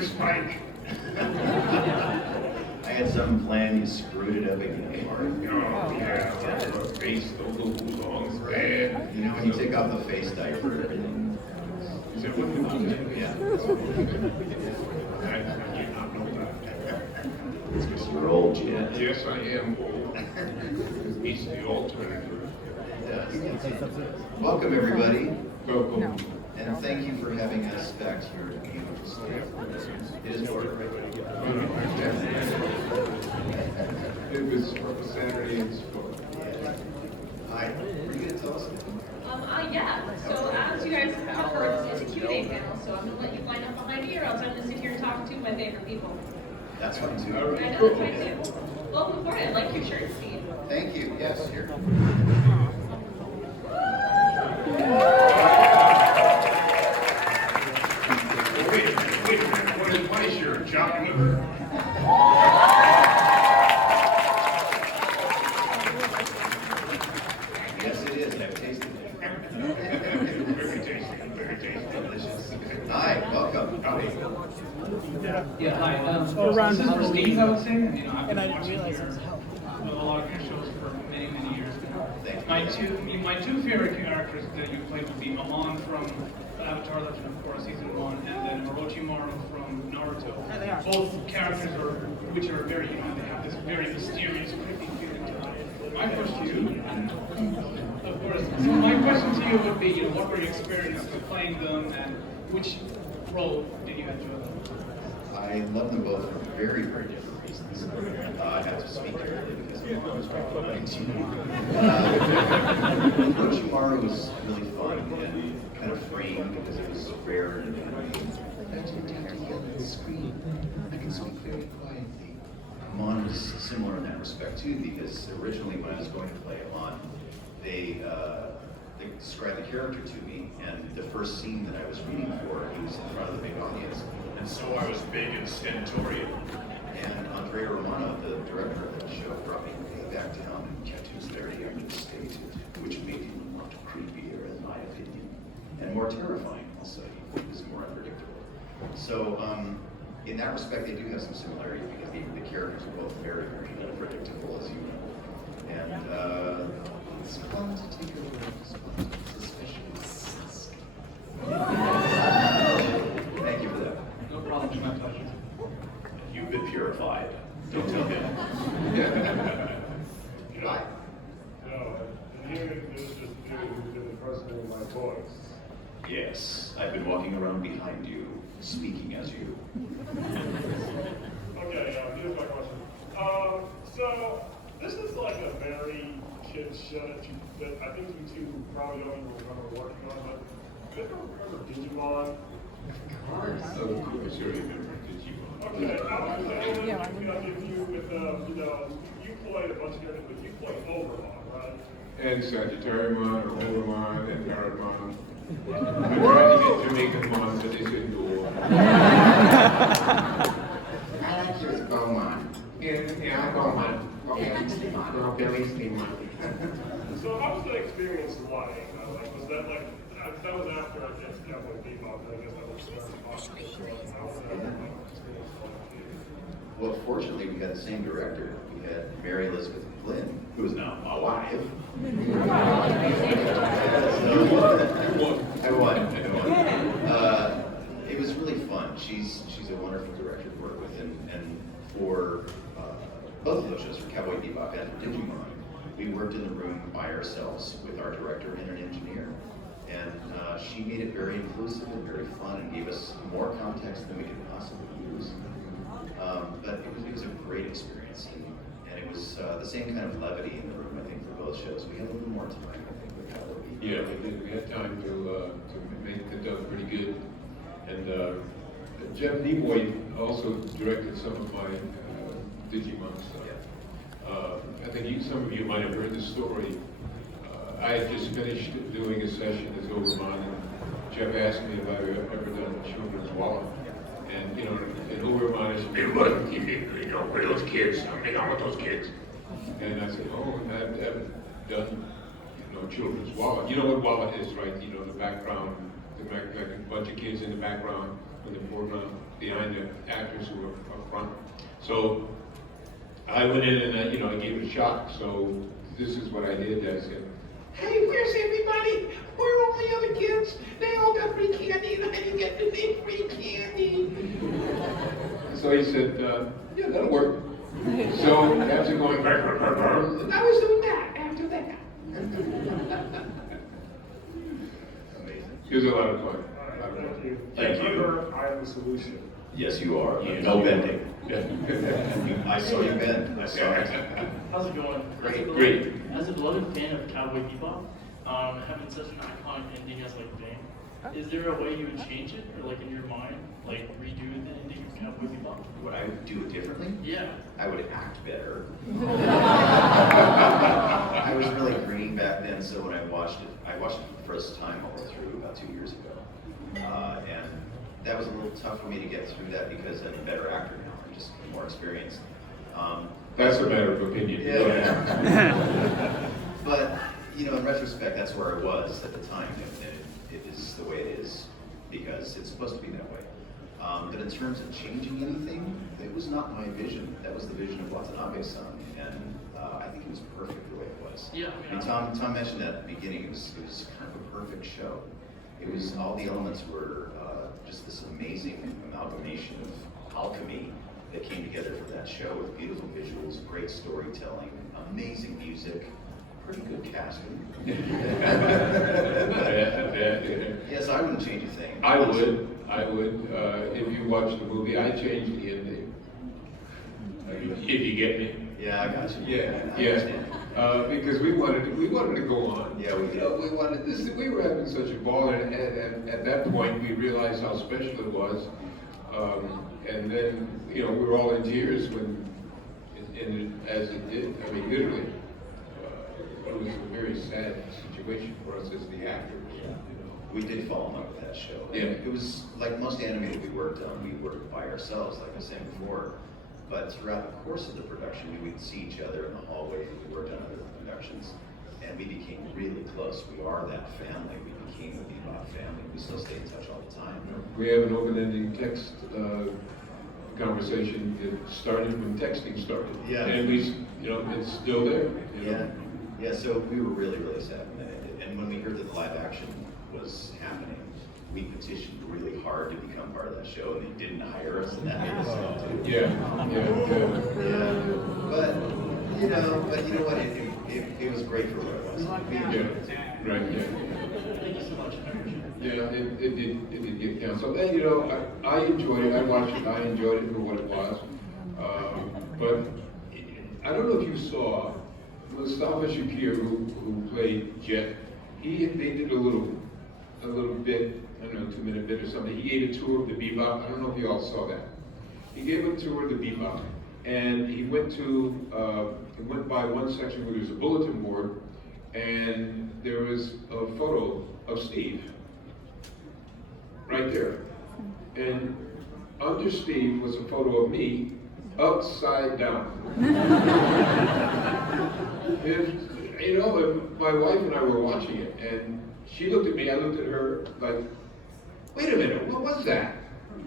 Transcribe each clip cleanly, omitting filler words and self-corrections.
with Spike. I had something planned, you screwed it up again, Mark. Oh, yeah, the face, those little songs, bad. You know, when you take off the face diaper, everything. Is that what you want? Yeah. I did not know that. It's because you're old, Jet. Yes, I am old. He's the alternative. Yes. Welcome, everybody. Go, go. No. And thank you for having us back here at MegaCon. It is work, right? It was Saturday in sport. Hi, were you going to tell us? Yeah. So as you guys have heard, it's a Q&A panel, so I'm going to let you line up behind me, or else I'm going to sit here and talk to my favorite people. That's fine too. I know, that's fine too. Welcome aboard. I like your shirt, Steve. Thank you. Yes, here. Wait a minute. What is your job liver? Yes, it is. I've tasted it. Very tasty, very tasty. Delicious. Hi, welcome. Howdy. Yeah, hi. This is for Steve, I would say. You know, I've been watching your, a lot of your shows for many, many years now. Thank you. My two favorite characters that you played would be Amon from Avatar: Legend of Korra Season 1, and then Orochimaru from Naruto. Both characters which are very, they have this very mysterious, creepy feeling to them. My question to you, of course, so my question to you would be, what were your experiences of playing them, and which role did you enjoy? I love them both for very, very different reasons. I have to speak carefully because I'm always probably Orochimaru was really fun and kind of freeing because it was rare and I didn't have to yell at the screen. I can speak very quietly. Amon was similar in that respect too, because originally when I was going to play Amon, they described the character to me, and the first scene that I was reading for, he was in front of the big audience, and so I was big and stentorian. And Andrea Romano, the director of that show, brought me way back down and kept his very understated, which made him much creepier, in my opinion, and more terrifying. Also, he was more unpredictable. So, in that respect, they do have some similarities because the characters are both very, very unpredictable, as you know. And it's fun to take a look at especially Sasuke. Thank you for that. No problem, my pleasure. You've been purified. Don't tell him. Hi. No, and here it was just who's been impersonating my voice. Yes, I've been walking around behind you, speaking as you. Okay, here's my question. So this is like a very kid show that I think you two probably don't even remember working on, but do you ever remember Digimon? Of course, you remember Digimon. Okay, I was saying, if you with you played a bunch of different, but you played Overlord, right? And Sagittariumon, or Overmon, and Paramon. I tried to get Jamaican Mon, but they said no. I like yours, Beaumont. Yeah, Beaumont. Okay, Billingslea. So how was that experience like? Was that like, that was after I guess Cowboy Bebop, and I guess that was starting to watch the show. How was that experience like? Well, fortunately, we had the same director. We had Mary Elizabeth Blum, who is now my wife. I won. It was really fun. She's a wonderful director to work with, and for both of those shows, for Cowboy Bebop and for Digimon, we worked in the room by ourselves with our director and an engineer. And she made it very inclusive and very fun and gave us more context than we could possibly use. But it was a great experience, and it was the same kind of levity in the room, I think, for both shows. We had a little more time, I think, with Cowboy Bebop. Yeah, we did. We had time to make it done pretty good. And Jeff Nimoy also directed some of my Digimon stuff. I think some of you might have heard the story. I had just finished doing a session as Overmon, and Jeff asked me if I've ever done Children's Wallet. And, in Overmon, it's been what, for those kids, hang on with those kids. And I said, oh, I've done, Children's Wallet. You know what Wallet is, right? The background like a bunch of kids in the background, in the foreground, behind the actors who were up front. So I went in and I gave it a shot. So this is what I did. I said, "Hey, where's everybody? Where are all the other kids? They all got free candy, and I didn't get any free candy." So he said, "Yeah, that'll work." So after going, and I was doing that after that. Amazing. It was a lot of fun. All right, thank you. Thank you. Remember, I have a solution. Yes, you are. No bending. Yeah. I saw you bend. I saw it. How's it going? Great. Great. As a beloved fan of Cowboy Bebop, having such an iconic ending as like Bang, is there a way you would change it, or like in your mind, like redo the ending of Cowboy Bebop? Would I do it differently? Yeah. I would act better. I was really green back then, so when I watched it for the first time all the way through about 2 years ago. And that was a little tough for me to get through that because I'm a better actor now. I'm just more experienced. That's a matter of opinion. Yeah. But, in retrospect, that's where I was at the time. And it is the way it is because it's supposed to be that way. But in terms of changing anything, it was not my vision. That was the vision of Watanabe-san. And I think it was perfect the way it was. Yeah, I mean, Tom mentioned that at the beginning. It was kind of a perfect show. It was, all the elements were just this amazing amalgamation of alchemy that came together for that show with beautiful visuals, great storytelling, amazing music, pretty good casting. Yes, I wouldn't change a thing. I would. If you watch the movie, I changed the ending. If you get me. Yeah, I got you. Yeah, I yeah. understand. Because we wanted to go on. Yeah, we did. We wanted this. We were having such a ball, and at that point we realized how special it was. And then we were all in tears as it did. I mean, literally, it was a very sad situation for us as the actors. We did fall in love with that show. Yeah. It was like most animated we worked on, we worked by ourselves, like I was saying before. But throughout the course of the production, we would see each other in the hallway. We worked on other productions, and we became really close. We are that family. We became the Bebop family. We still stay in touch all the time. We have an open-ending text conversation that started when texting started. Yeah. And it's still there. Yeah. So we were really, really sad when that ended. And when we heard that the live action was happening, we petitioned really hard to become part of that show, and they didn't hire us, and that made us sad too. Yeah. But you know what? It was great for what it was. Right. Thank you so much. Yeah, it did get canceled. And I enjoyed it. I watched it. I enjoyed it for what it was. But I don't know if you saw Mustafa Shakir, who played Jet. They did a little bit, I don't know, 2-minute bit or something. He gave a tour of the Bebop. I don't know if you all saw that. He gave a tour of the Bebop, and he went by one section where there's a bulletin board, and there was a photo of Steve right there. And under Steve was a photo of me upside down. And my wife and I were watching it, and she looked at me, I looked at her like, wait a minute, what was that?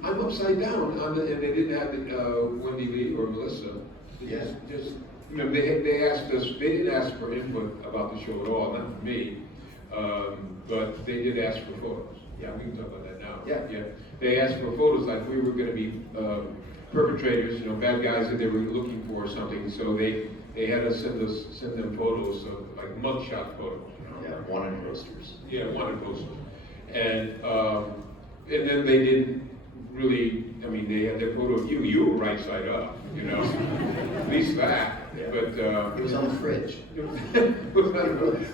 I'm upside down, and they didn't have Wendy Lee or Melissa. They asked us, they didn't ask for input about the show at all, not for me, but they did ask for photos. Yeah, we can talk about that now. Yeah. They asked for photos like we were going to be perpetrators, bad guys that they were looking for or something. So they had us send them photos of like mugshot photos. Yeah, wanted posters. Yeah, wanted posters. And then they didn't really. I mean, they had their photo of you. You were right side up, at least that. Yeah. But It was on the fridge.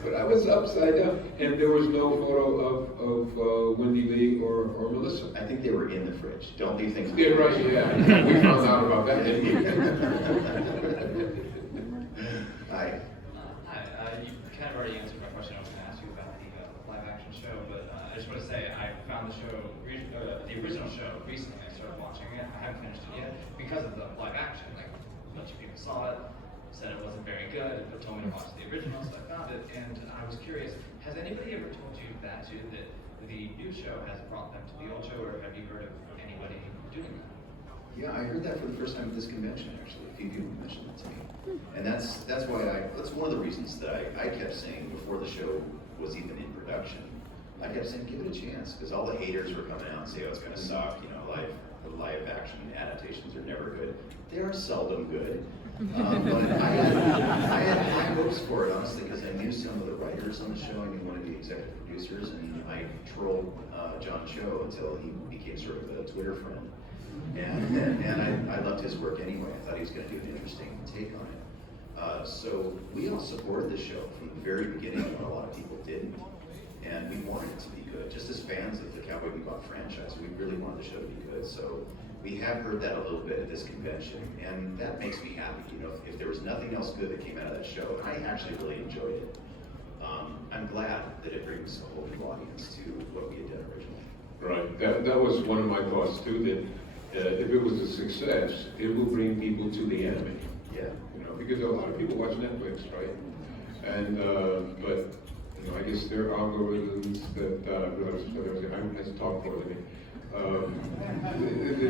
but I was upside down, and there was no photo of Wendy Lee or Melissa. I think they were in the fridge. Don't leave things. Yeah, right. Yeah, we found out about that, didn't we? Hi. Hi, you kind of already answered my question. I was going to ask you about the live action show, but I just want to say I found the original show recently. I started watching it. I haven't finished it yet because of the live action. Like a bunch of people saw it, said it wasn't very good, but told me to watch the original, so I found it. And I was curious, has anybody ever told you that the new show has brought them to the old show, or have you heard of anybody doing that? Yeah, I heard that for the first time at this convention, actually. A few people mentioned it to me. And that's one of the reasons that I kept saying before the show was even in production. I kept saying, give it a chance, because all the haters were coming out and saying, oh, it's gonna suck, you know, live action adaptations are never good. They are seldom good. But I had high hopes for it, honestly, because I knew some of the writers on the show, I knew one of the executive producers, and I trolled John Cho until he became sort of a Twitter friend. And I loved his work anyway. I thought he was going to do an interesting take on it. So we all supported the show from the very beginning when a lot of people didn't. And we wanted it to be good. Just as fans of the Cowboy Bebop franchise, we really wanted the show to be good. So we have heard that a little bit at this convention, and that makes me happy. You know, if there was nothing else good that came out of that show, and I actually really enjoyed it, I'm glad that it brings a whole new audience to what we had done originally. Right, that was one of my thoughts too, that if it was a success, it will bring people to the anime. Yeah. You know, because a lot of people watch Netflix, right? And, but, you know, I guess there are algorithms that, I talk for them.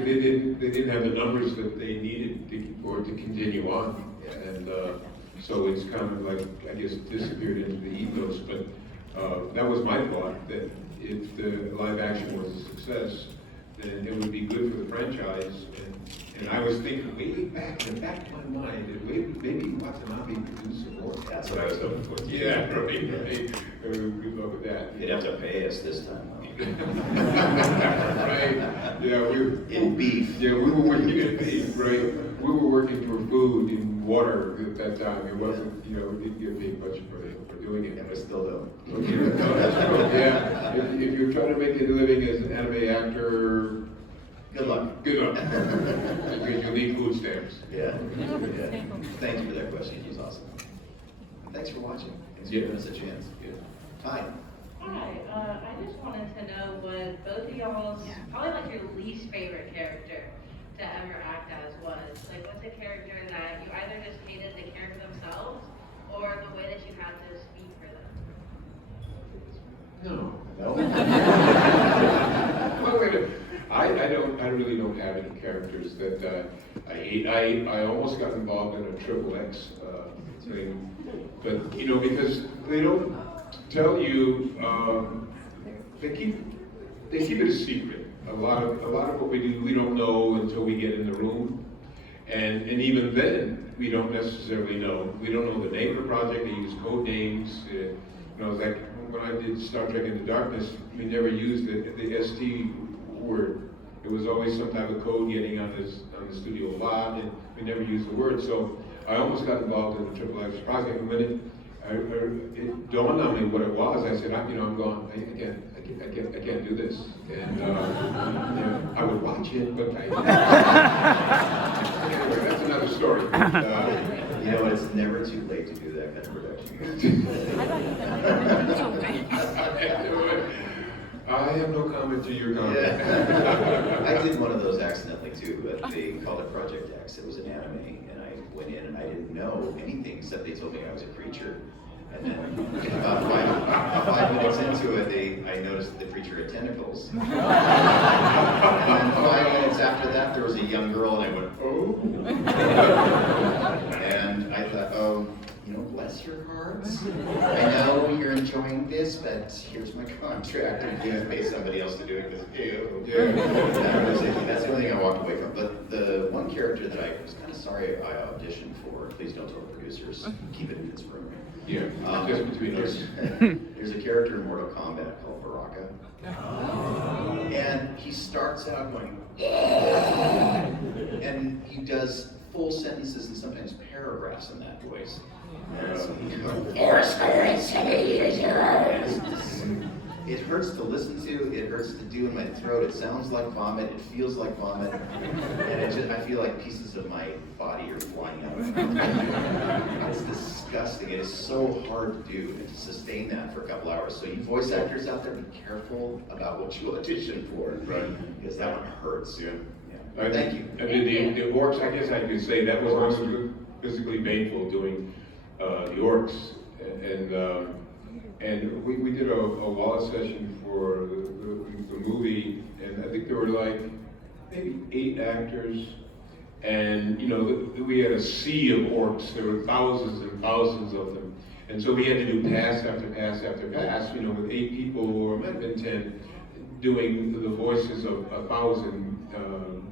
They didn't have the numbers that they needed for it to continue on. And so it's kind of like, I guess, disappeared into the ethos. But that was my thought, that if the live action was a success, then it would be good for the franchise. And I was thinking way back in the back of my mind, that maybe Watanabe could do some more. That's what I was hoping for. Yeah, right. Good luck with that. They'd have to pay us this time. Right. Yeah, in beef. Yeah, we were working in beef, right? We were working for food and water at that time. It wasn't, you know, we didn't get paid much for doing it. And we still don't. Okay, no, that's true. Yeah. If you're trying to make a living as an anime actor, good luck. Good luck. Because you'll need food stamps. Yeah. Thank you for that question. It was awesome. Thanks for watching. Thanks for giving us a chance. Good. Hi. Hi, I just wanted to know what both of y'all's, probably like your least favorite character to ever act as was. Like, what's a character that you either just hated the character themselves or the way that you had to speak for them? No. Well, wait a minute. I really don't have any characters that I hate. I almost got involved in a Triple X thing, but you know, because they don't tell you, they keep it a secret. A lot of what we do, we don't know until we get in the room, and even then, we don't necessarily know. We don't know the name of the project. They use code names. You know, like when I did Star Trek Into Darkness, we never used the ST word. It was always some type of code getting on the studio lot, and we never used the word. So I almost got involved in the Triple X project, and when it dawned on me what it was, I said, I'm gone. I can't do this. And you know, I would watch it, but anyway, that's another story. You know, it's never too late to do that kind of production. I have no comment to your comment. Yeah. I did one of those accidentally too, but they called it Project X. It was an anime, and I went in and I didn't know anything except they told me I was a creature. And then about five minutes into it, I noticed that the creature had tentacles. And then 5 minutes after that, there was a young girl, and I went, oh. And I thought, oh, you know, bless your hearts. I know you're enjoying this, but here's my contract. I'm going to pay somebody else to do it because, ew. Yeah. That's the only thing I walked away from. But the one character that I was kind of sorry I auditioned for, please don't tell the producers, keep it in its room. Yeah, just between us. There's a character in Mortal Kombat called Baraka. And he starts out going, and he does full sentences and sometimes paragraphs in that voice. It hurts to listen to, it hurts to do in my throat, it sounds like vomit, it feels like vomit, and I feel like pieces of my body are flying out of my mouth. It's disgusting, it is so hard to do and to sustain that for a couple hours. So you voice actors out there, be careful about what you audition for, right? Because that one hurts. Yeah. Thank you. And the orcs, I guess I could say that was also physically painful doing the orcs, and and we did a wallet session for the movie, and I think there were like maybe 8 actors, and you know, we had a sea of orcs. There were thousands and thousands of them, and so we had to do pass after pass after pass, you know, with 8 people, or it might have been 10, doing the voices of 1,000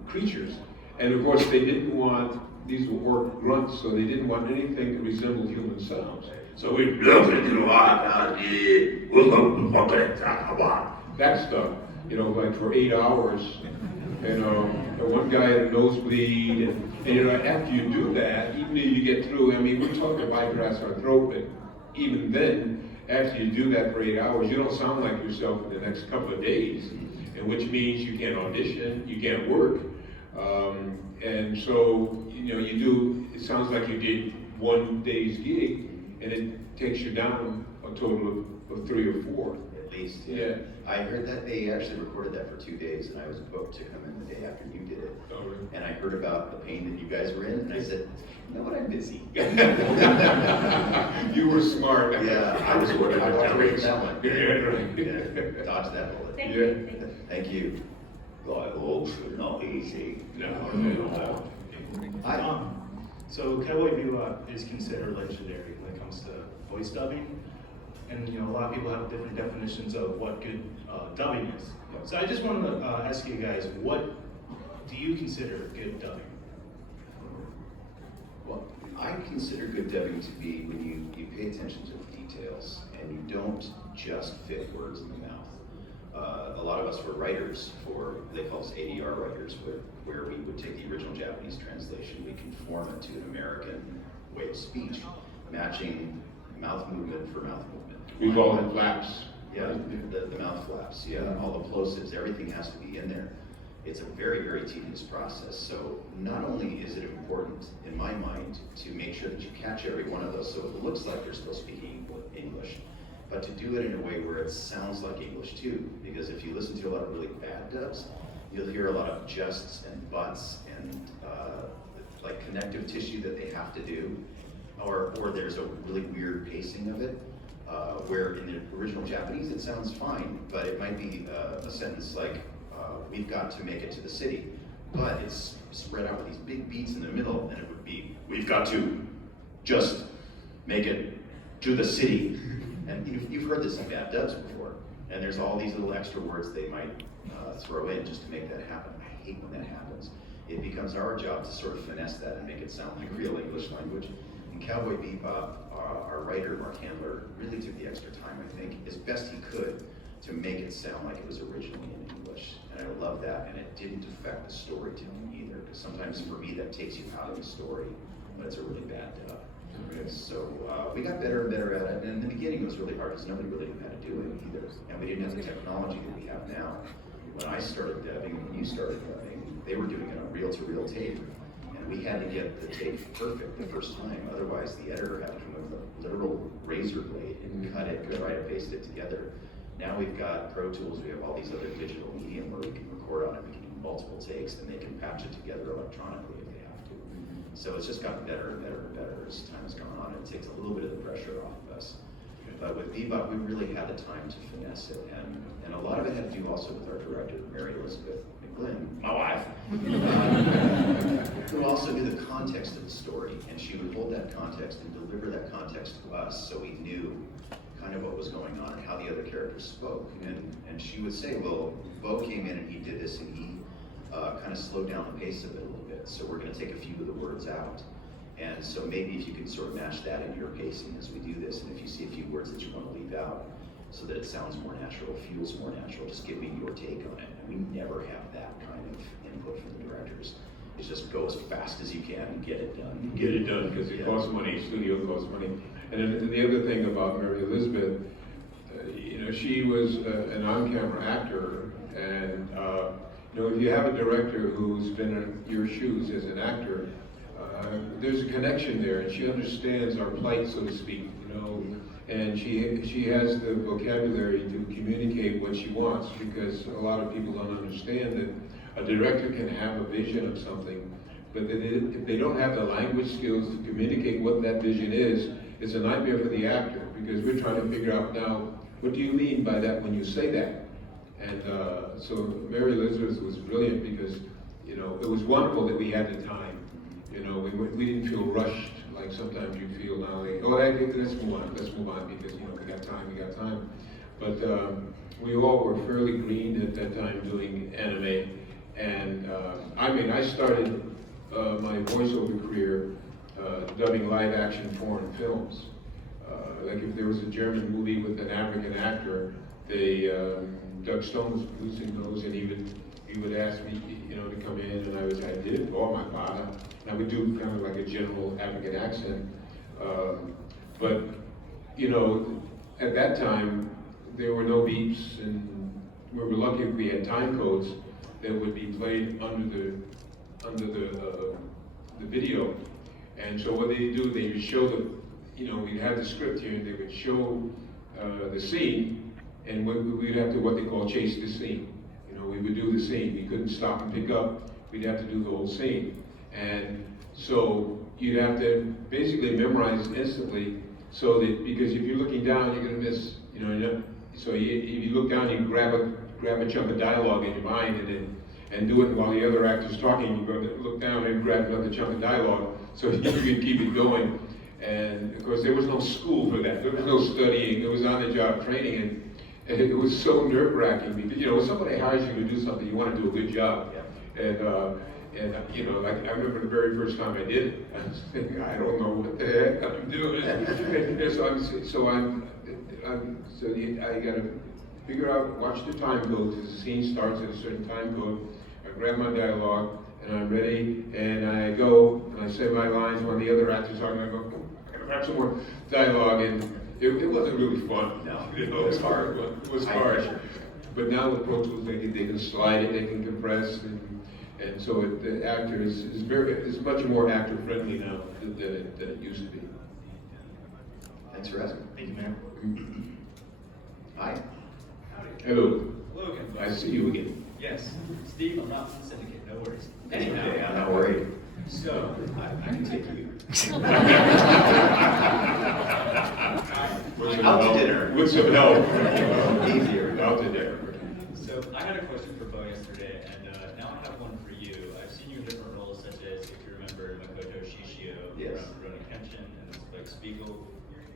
creatures. And of course, they didn't want, these were orc grunts, so they didn't want anything that resembled human sounds. So we that stuff, you know, like for 8 hours. You know, and one guy had a nosebleed, and you know, after you do that, even though you get through, I mean, we're talking bypass our throat, but even then, after you do that for 8 hours, you don't sound like yourself for the next couple of days, and which means you can't audition, you can't work. And so, you know, you do, it sounds like you did one day's gig, and it takes you down a total of 3 or 4. At least, Yeah. I heard that they actually recorded that for 2 days, and I was booked to come in the day after you did it. Oh, really? And I heard about the pain that you guys were in, and I said, you know what, I'm busy. You were smart. Yeah, I was working on that one. Yeah, right. Yeah, dodge that bullet. Thank Yeah. you. Thank you. Thank you. Well, not easy. No. Hi. So Cowboy Bebop is considered legendary when it comes to voice dubbing, and you know a lot of people have different definitions of what good dubbing is. So I just want to ask you guys, what do you consider good dubbing? Well, I consider good dubbing to be when you pay attention to the details and you don't just fit words in the mouth. A lot of us were writers for, they call us ADR writers, where we would take the original Japanese translation, we conform it to an American way of speech, matching mouth movement for mouth movement. We call them flaps. Yeah, the mouth flaps, yeah, all the plosives, everything has to be in there. It's a very, very tedious process. So not only is it important, in my mind, to make sure that you catch every one of those so it looks like you're still speaking English, but to do it in a way where it sounds like English too. Because if you listen to a lot of really bad dubs, you'll hear a lot of justs and buts and like connective tissue that they have to do, or there's a really weird pacing of it. Where in the original Japanese it sounds fine, but it might be a sentence like, we've got to make it to the city, but it's spread out with these big beats in the middle, and it would be, we've got to just make it to the city. And you've heard this in bad dubs before, and there's all these little extra words they might throw in just to make that happen. I hate when that happens. It becomes our job to sort of finesse that and make it sound like real English language. In Cowboy Bebop, our writer, Mark Handler, really took the extra time, I think, as best he could, to make it sound like it was originally in English. And I love that, and it didn't affect the storytelling either, because sometimes for me that takes you out of the story, but it's a really bad dub. So we got better and better at it, and in the beginning it was really hard because nobody really knew how to do it either, and we didn't have the technology that we have now. When I started dubbing, when you started dubbing, they were doing it on reel-to-reel tape, and we had to get the tape perfect the first time, otherwise the editor had to come with a literal razor blade and cut it, try to paste it together. Now we've got Pro Tools, we have all these other digital medium where we can record on it, we can do multiple takes, and they can patch it together electronically if they have to. So it's just gotten better and better and better as time has gone on. It takes a little bit of the pressure off of us. But with Bebop, we really had the time to finesse it, and a lot of it had to do also with our director, Mary Elizabeth McGlynn, my wife, who also knew the context of the story, and she would hold that context and deliver that context to us so we knew kind of what was going on and how the other characters spoke. And she would say, well, Beau came in and he did this and he kind of slowed down the pace of it a little bit, so we're going to take a few of the words out. And so maybe if you can sort of match that in your pacing as we do this, and if you see a few words that you want to leave out so that it sounds more natural, feels more natural, just give me your take on it. And we never have that kind of input from the directors. It's just go as fast as you can and get it done. Get it done, because it costs money, studio costs money. And then the other thing about Mary Elizabeth, you know, she was an on-camera actor, and you know, if you have a director who's been in your shoes as an actor, there's a connection there, and she understands our plight, so to speak, you know, and she has the vocabulary to communicate what she wants, because a lot of people don't understand that a director can have a vision of something, but if they don't have the language skills to communicate what that vision is, it's a nightmare for the actor, because we're trying to figure out now, what do you mean by that when you say that? And so Mary Elizabeth was brilliant because, you know, it was wonderful that we had the time. You know, we didn't feel rushed like sometimes you feel now, like, oh, let's move on because, you know, we got time. But we all were fairly green at that time doing anime. And I mean, I started my voiceover career dubbing live action foreign films. Like if there was a German movie with an African actor, Doug Stone was producing those, and he would ask me, you know, to come in, and I did, oh my father. And I would do kind of like a general African accent. But, you know, at that time, there were no beeps, and we were lucky if we had time codes that would be played under the video. And so what they do, they would show you know, we'd have the script here, and they would show the scene, and we'd have to what they call chase the scene. You know, we would do the scene. We couldn't stop and pick up. We'd have to do the whole scene. And so you'd have to basically memorize instantly, so that, because if you're looking down, you're gonna miss, you know, so if you look down, you grab a chunk of dialogue in your mind, and do it while the other actor's talking. You go to look down and grab another chunk of dialogue, so you can keep it going. And of course, there was no school for that. There was no studying. It was on-the-job training, and it was so nerve-wracking because, you know, when somebody hires you to do something, you want to do a good job. And you know, like I remember the very first time I did it, I was thinking, I don't know what the heck I'm doing. And so I got to figure out, watch the time code, because the scene starts at a certain time code. I grab my dialogue, and I'm ready, and I go, and I say my lines while the other actor's talking, and I go, I gotta grab some more dialogue, and it wasn't really fun. No, you know, it was hard. It was hard. But now with Pro Tools, they can slide it, they can compress, and so the actor is much more actor friendly now than it used to be. Thanks for asking. Thank you, Mayor. Hi. Hello. Logan. I see you again. Yes. Steve, I'm not from Syndicate, no worries. Okay, I'm not worried. So, I can take you. Out to dinner. With some help. Easier. Out to dinner. So, I had a question for Beau yesterday, and now I have one for you. I've seen you in different roles, such as, if you remember, Makoto Shishio Yes. from Rurouni Kenshin and Spike Spiegel.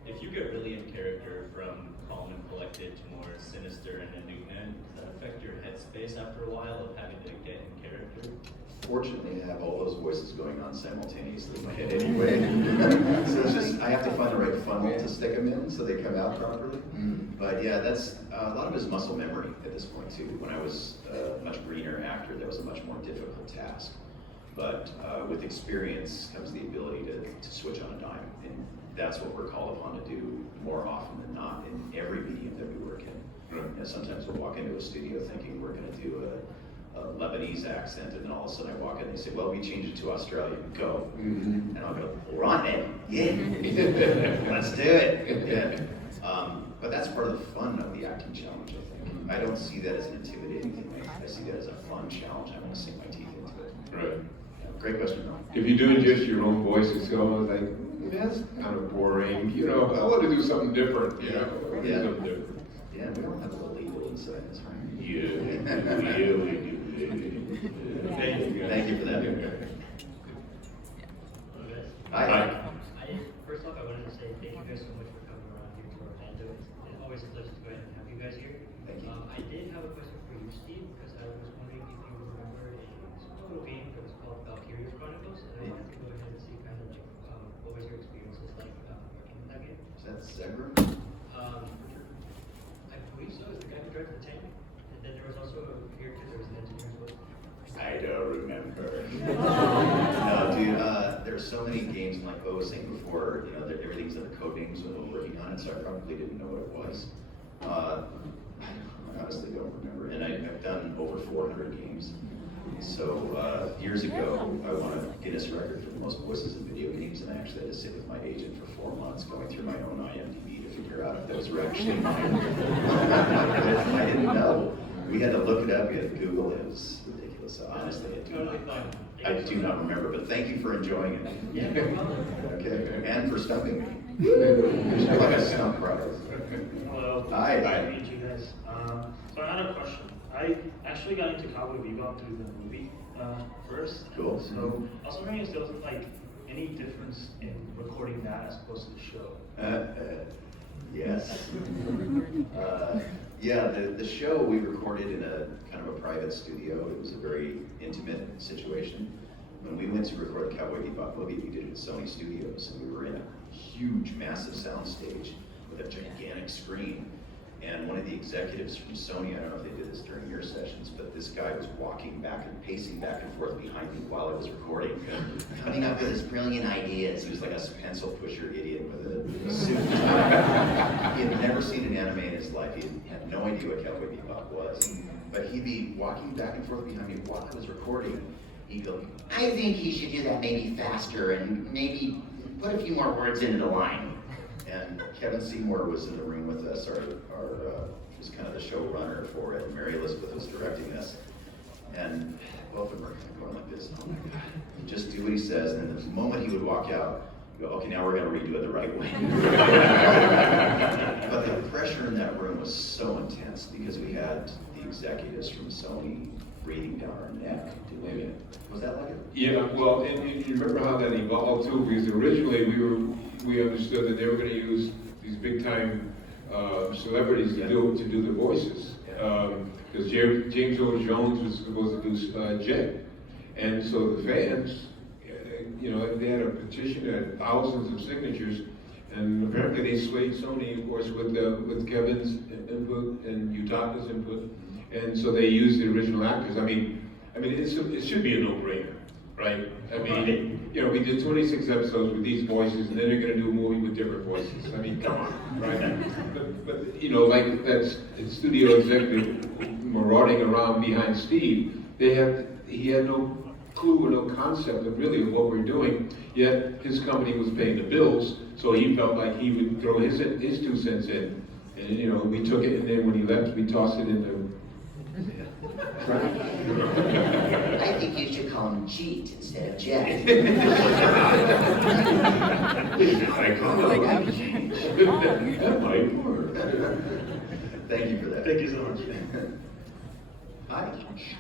If you get really in character from calm and collected to more sinister and Newton, does that affect your headspace after a while of having to get in character? Fortunately, I have all those voices going on simultaneously in my head anyway. So it's just, I have to find the right funnel to stick them in so they come out properly. But yeah, that's, a lot of it is muscle memory at this point too. When I was a much greener actor, that was a much more difficult task. But with experience comes the ability to switch on a dime. And that's what we're called upon to do more often than not in every medium that we work in. Right. You know, sometimes we'll walk into a studio thinking we're going to do a Lebanese accent, and then all of a sudden I walk in and they say, well, we changed it to Australian, go. And I'll go, all right then, yeah, let's do it. Yeah. But that's part of the fun of the acting challenge, I think. I don't see that as an intimidating thing. I see that as a fun challenge. I want to sink my teeth into it. Right. Yeah, great question. If you're doing just your own voice, it's almost like, that's kind of boring. You know, I want to do something different. You know, I want to do something different. Yeah, we don't have a little evil inside us, right? Yeah, we do. Thank you for that. Hi. First off, I wanted to say thank you guys so much for coming around here to Orlando. It's always a pleasure to go ahead and have you guys here. Thank you. I did have a question for you, Steve, because I was wondering if you remember a small little game that was called Valkyria Chronicles, and I wanted to go ahead and see kind of like what was your experiences like working with that game? Is that Zegra? I believe so. It's the guy who drives the tank, and then there was also a character that was an engineer as well. I don't remember. No, dude, there's so many games, and like Beau was saying before, you know, everything's in the code names when we're working on it, so I probably didn't know what it was. I honestly don't remember, and I've done over 400 games. So years ago, I won a Guinness record for the most voices in video games, and I actually had to sit with my agent for 4 months going through my own IMDb to figure out if those were actually mine. I didn't know. We had to look it up, we had to Google it, it was ridiculous. So honestly, I do not remember, but thank you for enjoying it. Yeah, no problem. Okay, and for stumping me. You're like a stump product. Hello. Hi. Nice to meet you guys. So I had a question. I actually got into Cowboy Bebop through the movie first. Cool. So I was wondering if there was like any difference in recording that as opposed to the show. Yes. Yeah, the show we recorded in a kind of a private studio. It was a very intimate situation. When we went to record the Cowboy Bebop movie, we did it at Sony Studios, and we were in a huge, massive soundstage with a gigantic screen. And one of the executives from Sony, I don't know if they did this during your sessions, but this guy was walking back and pacing back and forth behind me while I was recording, coming up with his brilliant ideas. He was like a pencil pusher idiot with a suit and tie. He had never seen an anime in his life. He had no idea what Cowboy Bebop was. But he'd be walking back and forth behind me while I was recording. He'd go, I think he should do that maybe faster and maybe put a few more words into the line. And Kevin Seymour was in the room with us, was kind of the showrunner for it, and Mary Elizabeth was directing us. And both of them are kind of going like this, oh my God, you just do what he says, and then the moment he would walk out, you go, okay, now we're gonna redo it the right way. But the pressure in that room was so intense because we had the executives from Sony breathing down our neck doing it. Was that like it? Yeah, well, and you remember how that evolved too, because originally we understood that they were going to use these big time celebrities to do the voices, because James Earl Jones was supposed to do Jet, and so the fans, they had a petition that had thousands of signatures, and apparently they swayed Sony, of course, with Kevin's input and Yutaka's input, and so they used the original actors. I mean, it should be a no-brainer, right? I mean, we did 26 episodes with these voices, and then they're going to do a movie with different voices. I mean, come on, right? But like that studio executive marauding around behind Steve, he had no clue or no concept of really what we're doing. Yet his company was paying the bills, so he felt like he would throw his 2 cents in, and we took it, and then when he left, we tossed it in the. I think you should call him Jeet instead of Jet. I call him Jeet. That might work. Thank you for that. Thank you so much. Hi.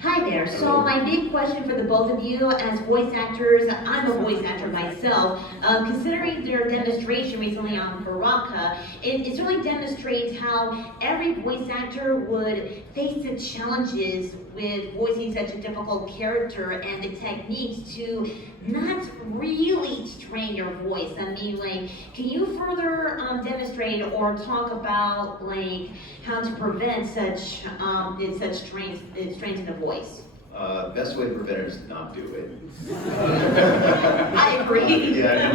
Hi there. So my big question for the both of you as voice actors, I'm a voice actor myself, considering their demonstration recently on Baraka, it certainly demonstrates how every voice actor would face the challenges with voicing such a difficult character and the techniques to not really strain your voice. I mean, like, can you further demonstrate or talk about like how to prevent such strains in the voice? Best way to prevent it is to not do it. I agree. Yeah,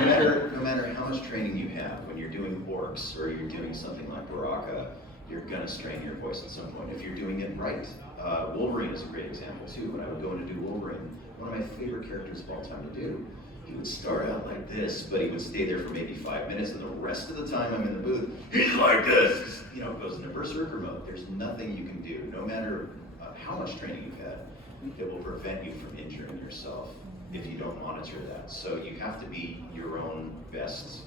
no matter how much training you have, when you're doing orcs or you're doing something like Baraka, you're gonna strain your voice at some point if you're doing it right. Wolverine is a great example too. When I would go in to do Wolverine, one of my favorite characters of all time to do, he would start out like this, but he would stay there for maybe 5 minutes, and the rest of the time I'm in the booth, he's like this! Goes into berserker mode. There's nothing you can do, no matter how much training you've had, that will prevent you from injuring yourself if you don't monitor that. So you have to be your own best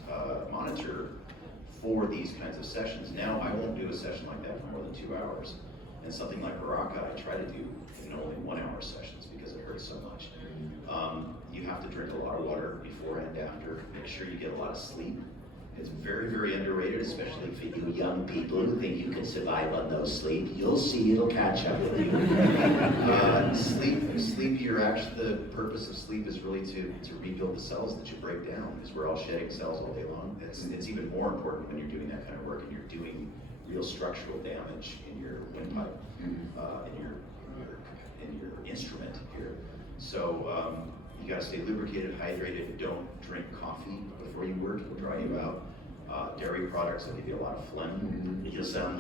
monitor for these kinds of sessions. Now, I won't do a session like that for more than 2 hours. And something like Baraka, I try to do only 1 hour sessions because it hurts so much. You have to drink a lot of water before and after. Make sure you get a lot of sleep. It's very, very underrated, especially for you young people who think you can survive on no sleep. You'll see, it'll catch up with you. The purpose of sleep is really to rebuild the cells that you break down, because we're all shedding cells all day long. It's even more important when you're doing that kind of work and you're doing real structural damage in your windpipe, in your instrument here. So you gotta stay lubricated, hydrated. Don't drink coffee before you work, it'll dry you out. Dairy products will give you a lot of phlegm. You'll sound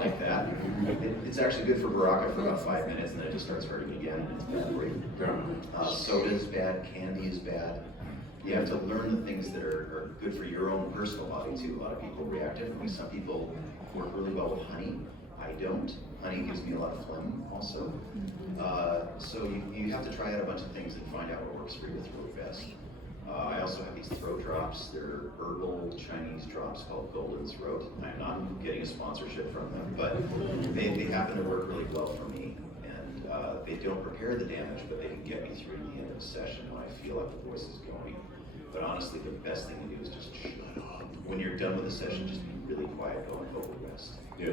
like that. It's actually good for Baraka for about 5 minutes, and then it just starts hurting again, and it's bad for you. Soda is bad, candy is bad. You have to learn the things that are good for your own personal body too. A lot of people react differently. Some people work really well with honey. I don't. Honey gives me a lot of phlegm also. So you have to try out a bunch of things and find out what works for you. It's really best. I also have these throat drops. They're herbal Chinese drops called Golden Throat. I'm not getting a sponsorship from them, but they happen to work really well for me. And they don't repair the damage, but they can get me through the end of the session when I feel like the voice is going. But honestly, the best thing to do is just shut up. When you're done with the session, just be really quiet, go and vocal rest. Yeah.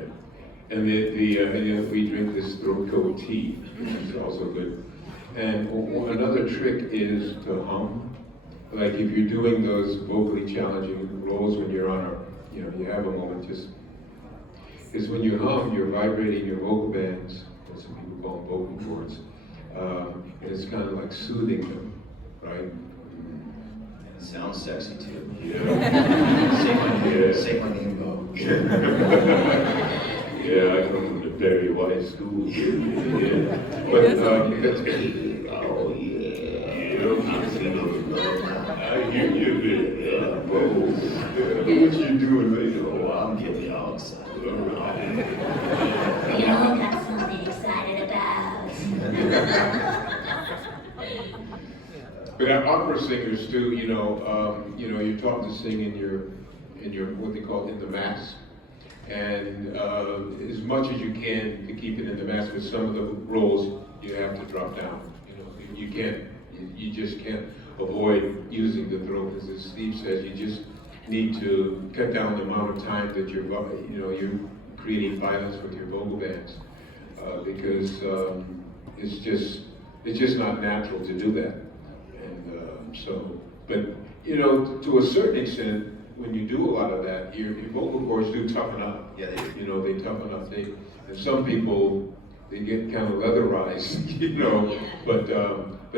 And we drink this throat coat tea, which is also good. And another trick is to hum. Like if you're doing those vocally challenging roles when you're on you have a moment, because when you hum, you're vibrating your vocal bands, or some people call them vocal cords, and it's kind of like soothing them, right? And it sounds sexy too. Yeah. Say my name, Beau. Yeah, I come from the very white school. Yeah. But that's good. Oh yeah. I hear you, Beau. What you doing later? Oh, I'm getting all excited. We all got something excited about. But opera singers too, you're taught to sing in your what they call in the mass, and as much as you can to keep it in the mass. With some of the roles, you have to drop down. You just can't avoid using the throat. As Steve says, you just need to cut down the amount of time that you're creating violence with your vocal bands, because it's just not natural to do that. But to a certain extent, when you do a lot of that, your vocal cords do toughen up. Yeah, they do. They toughen up. And some people, they get kind of leatherized, but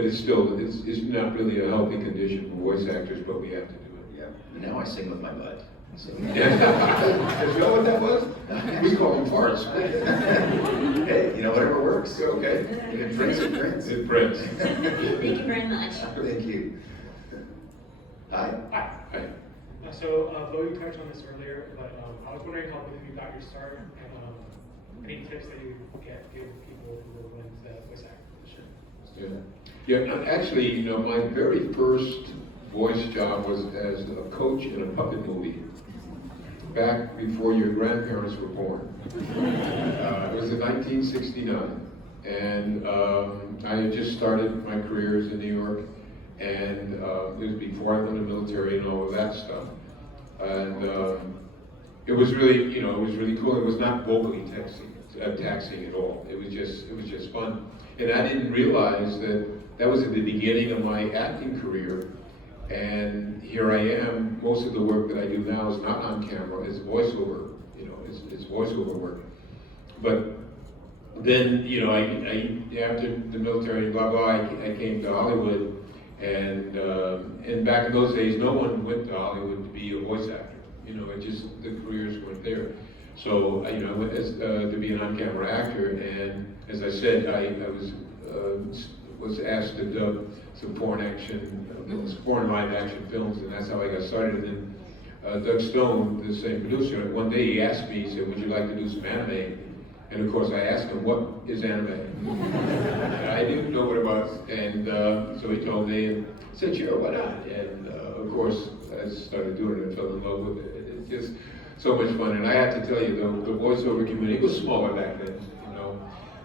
it's still, it's not really a healthy condition for voice actors, but we have to do it. Yeah. And now I sing with my butt. So. Yeah. You know what that was? We call them farts. Hey, whatever works. Okay. If it prints, it prints. It prints. Thank you very much. Thank you. Hi. Hi. So, Beau, you touched on this earlier, but I was wondering how both of you got your start, and any tips that you give people who are going to voice actor position. Yeah, actually, my very first voice job was as a coach in a puppet movie, back before your grandparents were born. It was in 1969, and I had just started my careers in New York, and it was before I went to the military and all of that stuff. And it was really, cool. It was not vocally taxing at all. It was just fun. And I didn't realize that was at the beginning of my acting career. And here I am. Most of the work that I do now is not on camera. It's voiceover. It's voiceover work. But then, I after the military, blah blah, I came to Hollywood, and back in those days, no one went to Hollywood to be a voice actor. The careers weren't there. So I went to be an on-camera actor, and as I said, I was asked to dub some foreign live action films, and that's how I got started. And then Doug Stone, the same producer, one day he asked me, he said, "Would you like to do some anime?" And of course I asked him, "What is anime?" And I didn't know what it was, and so he told me, and I said, "Sure, why not?" And of course I started doing it and fell in love with it. It's just so much fun. And I have to tell you, the voiceover community was smaller back then,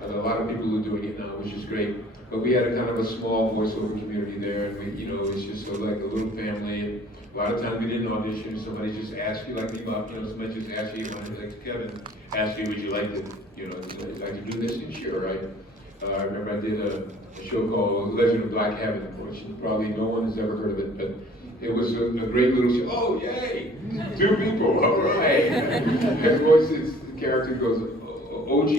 and a lot of people are doing it now, which is great. But we had a kind of a small voiceover community there, and it's just like a little family. A lot of times we didn't audition. Somebody just asked you, like me, somebody just asked you, like Kevin asked you, would you like to, like to do this? And sure, right? I remember I did a show called Legend of Black Heaven, which probably no one has ever heard of it, but it was a great little show. Oh, yay! 2 people, all right. And of course, the character goes, OG,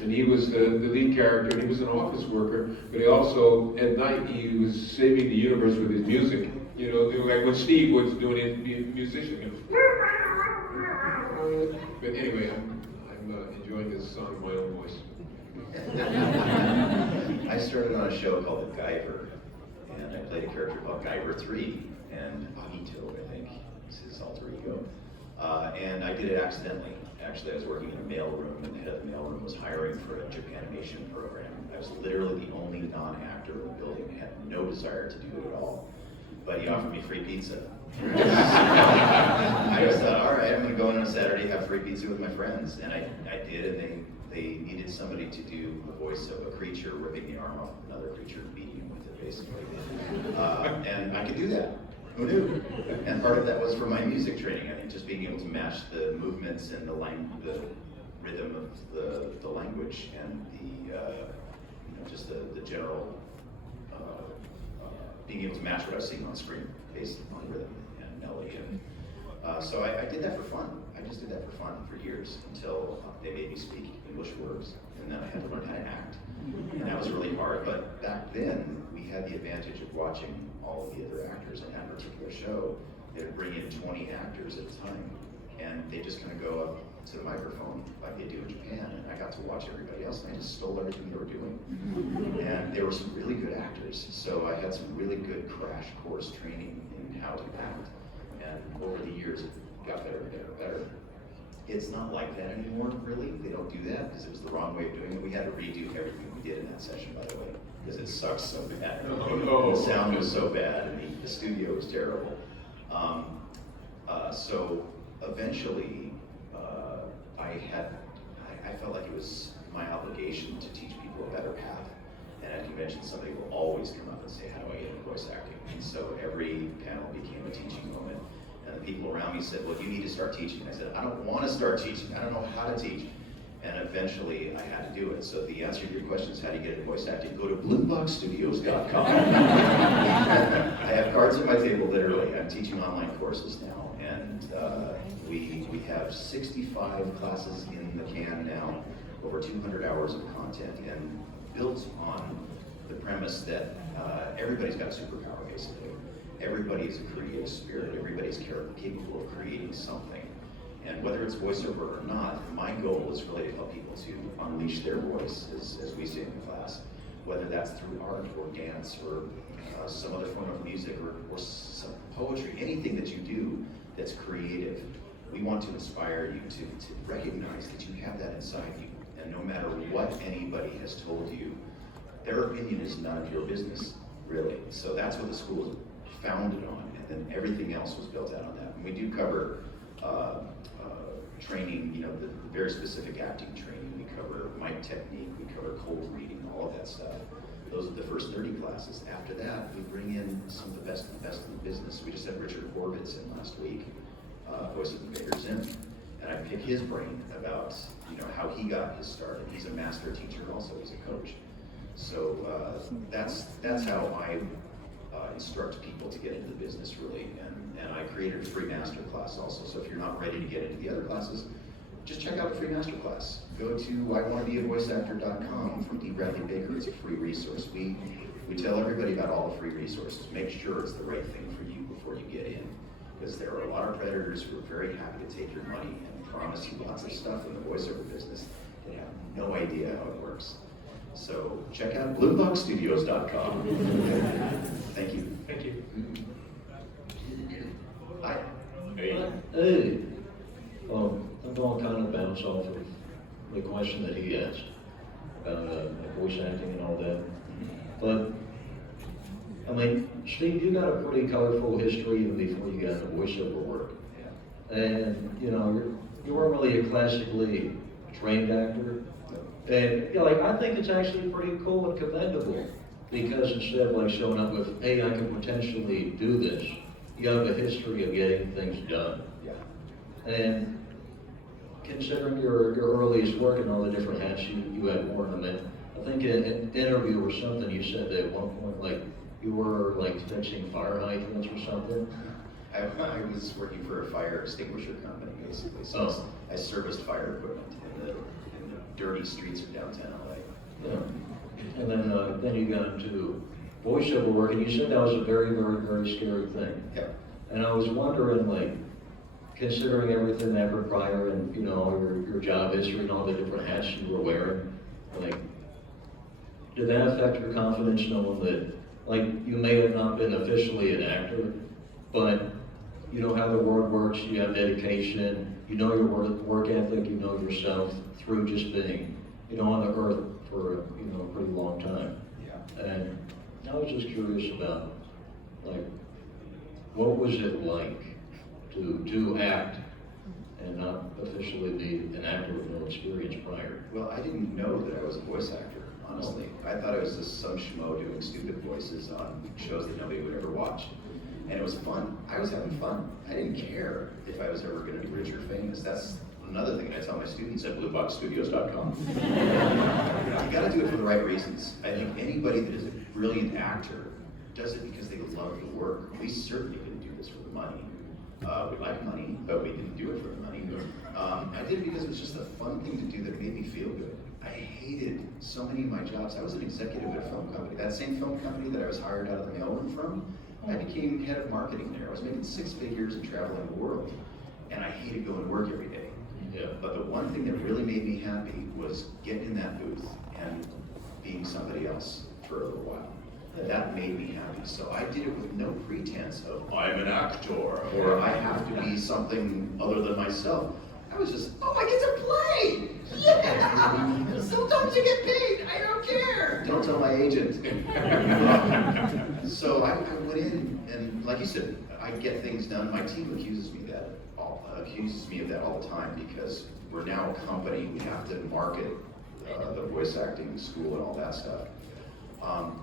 and he was the lead character, and he was an office worker, but he also, at night, he was saving the universe with his music. Like when Steve was doing it, be a musician. But anyway, I'm enjoying this song in my own voice. I started on a show called The Guyver, and I played a character called Guyver 3, and Agito, I think, is his alter ego. And I did it accidentally. Actually, I was working in a mailroom, and the head of the mailroom was hiring for a Japanimation program. I was literally the only non-actor in the building. I had no desire to do it at all. but he offered me free pizza. I just thought, all right, I'm gonna go in on a Saturday, have free pizza with my friends, and I did, and they needed somebody to do the voice of a creature ripping the arm off of another creature and beating him with it, basically. And I could do that. Who knew? And part of that was for my music training. I think just being able to match the movements and the rhythm of the language and just the general being able to match what I was seeing on screen based on rhythm and melody. And so I did that for fun. I just did that for fun for years until they made me speak English words, and then I had to learn how to act. And that was really hard, but back then we had the advantage of watching all of the other actors in that particular show. They would bring in 20 actors at a time, and they just kind of go up to the microphone like they do in Japan, and I got to watch everybody else, and I just stole everything they were doing. And there were some really good actors, so I had some really good crash course training in how to act, and over the years it got better and better and better. It's not like that anymore, really. They don't do that because it was the wrong way of doing it. We had to redo everything we did in that session, by the way, because it sucks so bad. Oh. The sound was so bad, and the studio was terrible. So eventually, I felt like it was my obligation to teach people a better path. And at conventions, somebody will always come up and say, how do I get into voice acting? And so every panel became a teaching moment. And the people around me said, well, you need to start teaching. I said, I don't want to start teaching. I don't know how to teach. And eventually I had to do it. So the answer to your question is how do you get into voice acting? Go to bloomboxstudios.com. I have cards at my table, literally. I'm teaching online courses now. And we have 65 classes in the can now, over 200 hours of content, and built on the premise that everybody's got a superpower, basically. Everybody is a creative spirit. Everybody's capable of creating something. And whether it's voiceover or not, my goal is really to help people to unleash their voice, as we say in the class, whether that's through art or dance or some other form of music or some poetry, anything that you do that's creative. We want to inspire you to recognize that you have that inside you. And no matter what anybody has told you, their opinion is none of your business, really. So that's what the school is founded on, and then everything else was built out on that. And we do cover training, the very specific acting training. We cover mic technique, we cover cold reading, all of that stuff. Those are the first 30 classes. After that, we bring in some of the best in the business. We just had Richard Horvitz in last week, voice of Invader Zim, and I pick his brain about how he got his start. And he's a master teacher also, he's a coach. So that's how I instruct people to get into the business, really. And I created a free master class also. So if you're not ready to get into the other classes, just check out the free master class. Go to iwannabeavoiceactor.com from D. Bradley Baker. It's a free resource. We tell everybody about all the free resources. Make sure it's the right thing for you before you get in. Because there are a lot of predators who are very happy to take your money and promise you lots of stuff in the voiceover business. They have no idea how it works. So check out bloomboxstudios.com. Thank you. Thank you. Hi. Hey. Hey. I'm going to kind of bounce off of the question that he asked about voice acting and all that. But, I mean, Steve, you got a pretty colorful history even before you got into voiceover work. Yeah. And, you weren't really a classically trained actor. And, I think it's actually pretty cool and commendable because instead of like showing up with, hey, I can potentially do this, you have a history of getting things done. Yeah. And considering your earliest work and all the different hats you had worn, I think in an interview or something you said that at one point, like, you were like fixing fire hydrants or something. I was working for a fire extinguisher company, basically. So I serviced fire equipment in the dirty streets of downtown LA. Yeah. And then you got into voiceover work, and you said that was a very, very, very scary thing. Yeah. And I was wondering, like, considering everything that happened prior and, your job history and all the different hats you were wearing, like, did that affect your confidence knowing that, like, you may have not been officially an actor, but you know how the world works, you have dedication, you know your work ethic, you know yourself through just being, on the earth for, a pretty long time. Yeah. And I was just curious about, like, what was it like to act and not officially be an actor with no experience prior? Well, I didn't know that I was a voice actor, honestly. I thought I was just some schmo doing stupid voices on shows that nobody would ever watch. And it was fun. I was having fun. I didn't care if I was ever going to be rich or famous. That's another thing I tell my students at blueboxstudios.com. You got to do it for the right reasons. I think anybody that is a brilliant actor does it because they love the work. We certainly didn't do this for the money. We like money, but we didn't do it for the money. I did it because it was just a fun thing to do that made me feel good. I hated so many of my jobs. I was an executive at a film company. That same film company that I was hired out of the mailroom from, I became head of marketing there. I was making 6 figures and traveling the world. And I hated going to work every day. Yeah. But the one thing that really made me happy was getting in that booth and being somebody else for a little while. That made me happy. So I did it with no pretense of, I'm an actor, or I have to be something other than myself. I was just, oh, I get to play! Yeah! Sometimes you get paid, I don't care! Don't tell my agent. So I went in, and like you said, I get things done. My team accuses me of that all the time, because we're now a company, we have to market the voice acting school and all that stuff.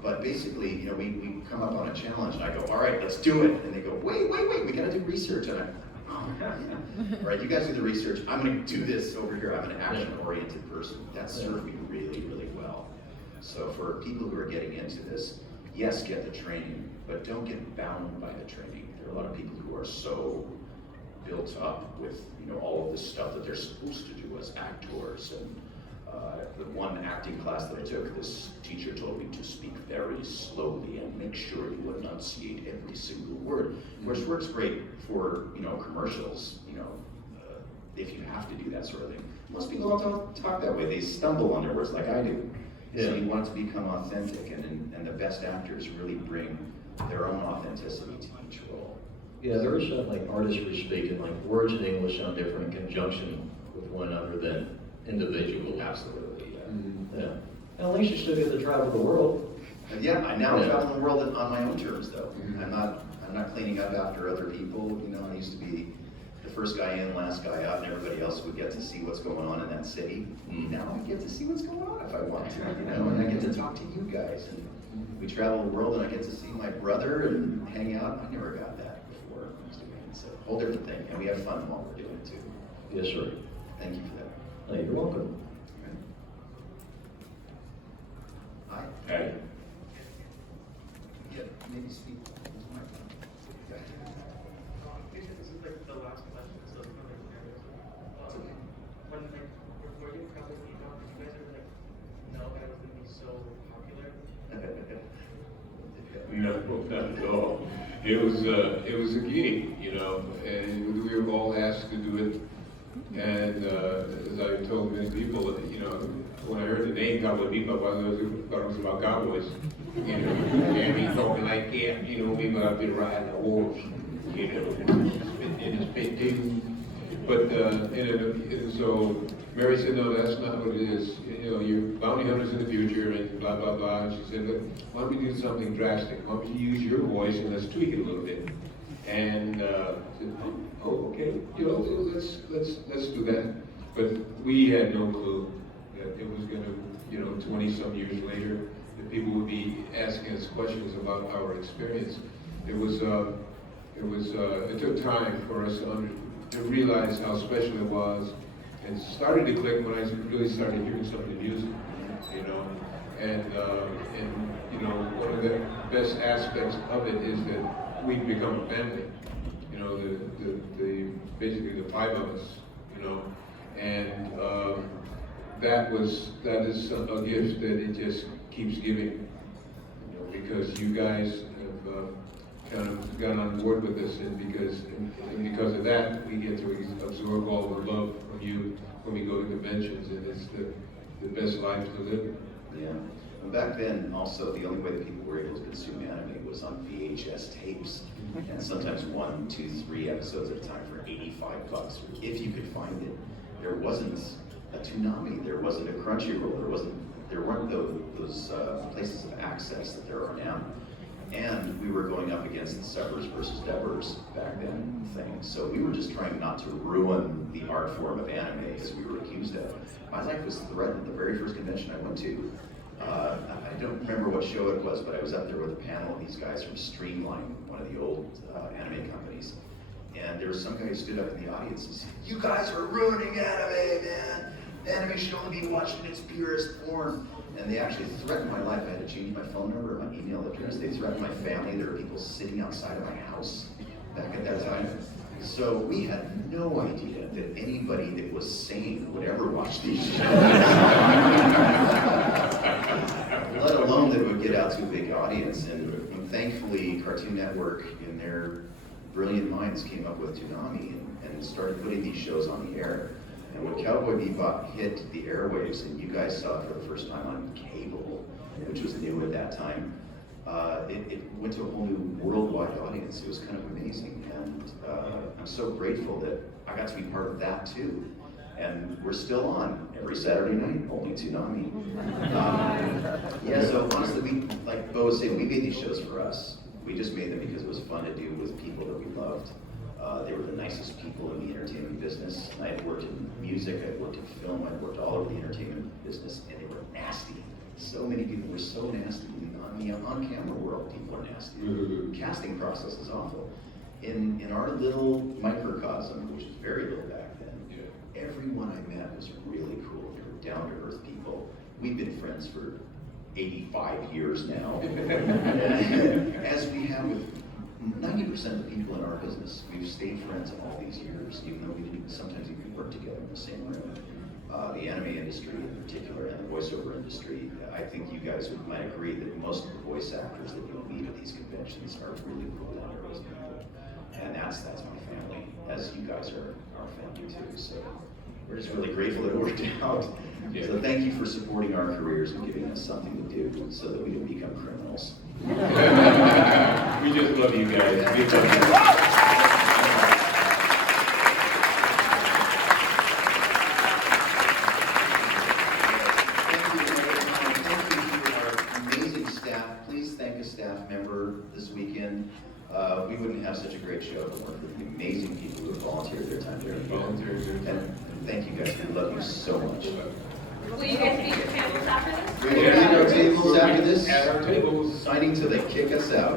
But basically, you know, we come up on a challenge, and I go, all right, let's do it. And they go, wait, we gotta do research. And I'm, all right, you guys do the research. I'm gonna do this over here. I'm an action-oriented person. That served me really, really well. So for people who are getting into this, yes, get the training, but don't get bound by the training. There are a lot of people who are so built up with, you know, all of this stuff that they're supposed to do as actors. And the one acting class that I took, this teacher told me to speak very slowly and make sure you enunciate every single word, which works great for, you know, commercials, you know, if you have to do that sort of thing. Most people don't talk that way. They stumble on their words like I do. Yeah. So you want it to become authentic, and the best actors really bring their own authenticity to each role. Yeah, there is some like artistry speaking, like words in English sound different in conjunction with one another than individual. Absolutely, yeah. Yeah. And at least you still get to travel the world. And yeah, I now travel the world on my own terms, though. I'm not cleaning up after other people. You know, I used to be the first guy in, last guy out, and everybody else would get to see what's going on in that city. Now I get to see what's going on if I want to, you know, and I get to talk to you guys. And we travel the world, and I get to see my brother and hang out. I never got that before. It's a whole different thing, and we have fun while we're doing it too. Yes, sir. Thank you for that. Hey, you're welcome. Hi. Hey. Yeah, maybe speak. This is like the last question, so it's not like when like before you Cowboy Bebop, did you guys ever like know that it was gonna be so popular? No, not at all. It was a gig, you know, and we were all asked to do it. And as I told many people, you know, when I heard the name Cowboy Bebop, I thought it was about cowboys. You know, and he talking like that, you know, we might be riding a horse, you know, in his big too. But and so Mary said, no, that's not what it is. You know, you're bounty hunters in the future and blah, blah, blah. And she said, look, why don't we do something drastic? Why don't you use your voice and let's tweak it a little bit? And I said, oh, okay, you know, let's do that. But we had no clue that it was going to, you know, 20-some years later, that people would be asking us questions about our experience. It took time for us to realize how special it was. And it started to click when I really started hearing some of the music, you know. And you know, one of the best aspects of it is that we've become a family. You know, the basically the 5 of us, you know. And that is a gift that it just keeps giving, you know, because you guys have kind of gotten on board with this, and because of that, we get to absorb all the love from you when we go to conventions, and it's the best life to live. Yeah. And back then, also, the only way that people were able to consume anime was on VHS tapes, and sometimes 1, 2, 3 episodes at a time for $85, if you could find it. There wasn't a Toonami, there wasn't a Crunchyroll, there weren't those places of access that there are now. And we were going up against the Suppers versus Devers back then thing. So we were just trying not to ruin the art form of anime as we were accused of. My life was threatened the very first convention I went to. I don't remember what show it was, but I was up there with a panel of these guys from Streamline, one of the old anime companies. And there was some guy who stood up in the audience and said, "You guys are ruining anime, man. Anime should only be watched in its purest form." And they actually threatened my life. I had to change my phone number and my email address. They threatened my family. There were people sitting outside of my house back at that time. So we had no idea that anybody that was sane would ever watch these shows. Let alone that it would get out to a big audience. And thankfully, Cartoon Network, in their brilliant minds, came up with Toonami and started putting these shows on the air. And when Cowboy Bebop hit the airwaves, and you guys saw it for the first time on cable, which was new at that time, it went to a whole new worldwide audience. It was kind of amazing, and I'm so grateful that I got to be part of that too. And we're still on every Saturday night, only Toonami. Yeah, so honestly, like Beau was saying, we made these shows for us. We just made them because it was fun to do with people that we loved. They were the nicest people in the entertainment business. I had worked in music, I worked in film, I worked all over the entertainment business, and they were nasty. So many people were so nasty. In the on-camera world, people are nasty. Casting process is awful. In our little microcosm, which is very little back then, everyone I met was really cool. They were down-to-earth people. We've been friends for 85 years now. As we have with 90% of the people in our business. We've stayed friends all these years, even though we didn't sometimes even work together in the same room. The anime industry in particular, and the voiceover industry, I think you guys might agree that most of the voice actors that you'll meet at these conventions are really cool down-to-earth people. And that's my family, as you guys are our family too. So we're just really grateful that it worked out. So thank you for supporting our careers and giving us something to do so that we don't become criminals. We just love you guys. We love you. Staff member this weekend. We wouldn't have such a great show if it weren't for the amazing people who have volunteered their time here. And thank you guys. We love you so much. Will you guys meet your tables after this? We're going to meet our tables after this. At our tables. Signing till they kick us out.